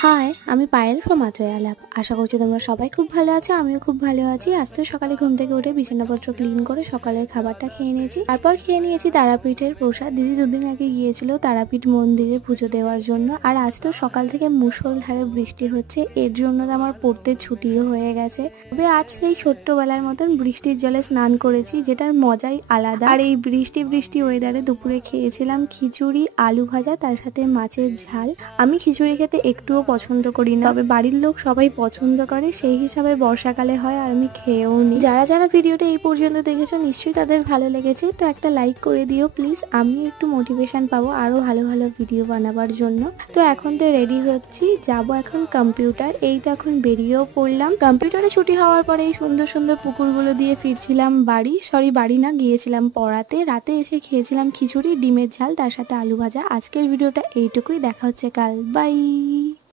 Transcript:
High, আমি Payel from আজয় আলাপ। আশা করছি তোমরা সবাই খুব ভালো আছো। আমিও খুব ভালো আছি। আজ তো সকালে ঘুম থেকে উঠে বিছানাপত্র ক্লিন করে সকালের খাবারটা খেয়ে নিয়েছি। তারপর খেয়ে নিয়েছি তারাপীঠের প্রসাদ। দিদি দুদিন আগে গিয়েছিল তারাপীঠ মন্দিরে পুজো দেওয়ার জন্য। আর আজ তো সকাল থেকে মুষলধারে বৃষ্টি হচ্ছে, এর জন্য তো আমার পড়তে ছুটিও হয়ে গেছে। তবে আজ সেই ছোট্টবেলার মতন বৃষ্টির জলে স্নান করেছি, যেটার মজাই আলাদা। আর এই বৃষ্টি বৃষ্টি ওয়েদারে দুপুরে খেয়েছিলাম খিচুড়ি, আলু ভাজা, তার সাথে মাছের ঝাল। আমি খিচুড়ি খেতে একটুও পছন্দ করি না, তবে বাড়ির লোক সবাই পছন্দ করে, সেই হিসাবে বর্ষাকালে হয় আর আমি খেয়েও নি। যারা যারা ভিডিওটা এই পর্যন্ত দেখেছো নিশ্চয়ই তাদের ভালো লেগেছে, তো একটা লাইক করে দিও প্লিজ। আমি একটু মোটিভেশন পাবো আরো ভালো ভালো ভিডিও বানাবার জন্য। তো এখন তো রেডি হচ্ছি, যাব এখন কম্পিউটার। এইটা এখন বেরিয়েও পড়লাম। কম্পিউটারে ছুটি হওয়ার পরে এই সুন্দর সুন্দর পুকুরগুলো দিয়ে ফিরছিলাম বাড়ি না, গিয়েছিলাম পড়াতে। রাতে এসে খেয়েছিলাম খিচুড়ি, ডিমের ঝাল, তার সাথে আলু ভাজা। আজকের ভিডিওটা এইটুকুই, দেখা হচ্ছে কাল, বাই।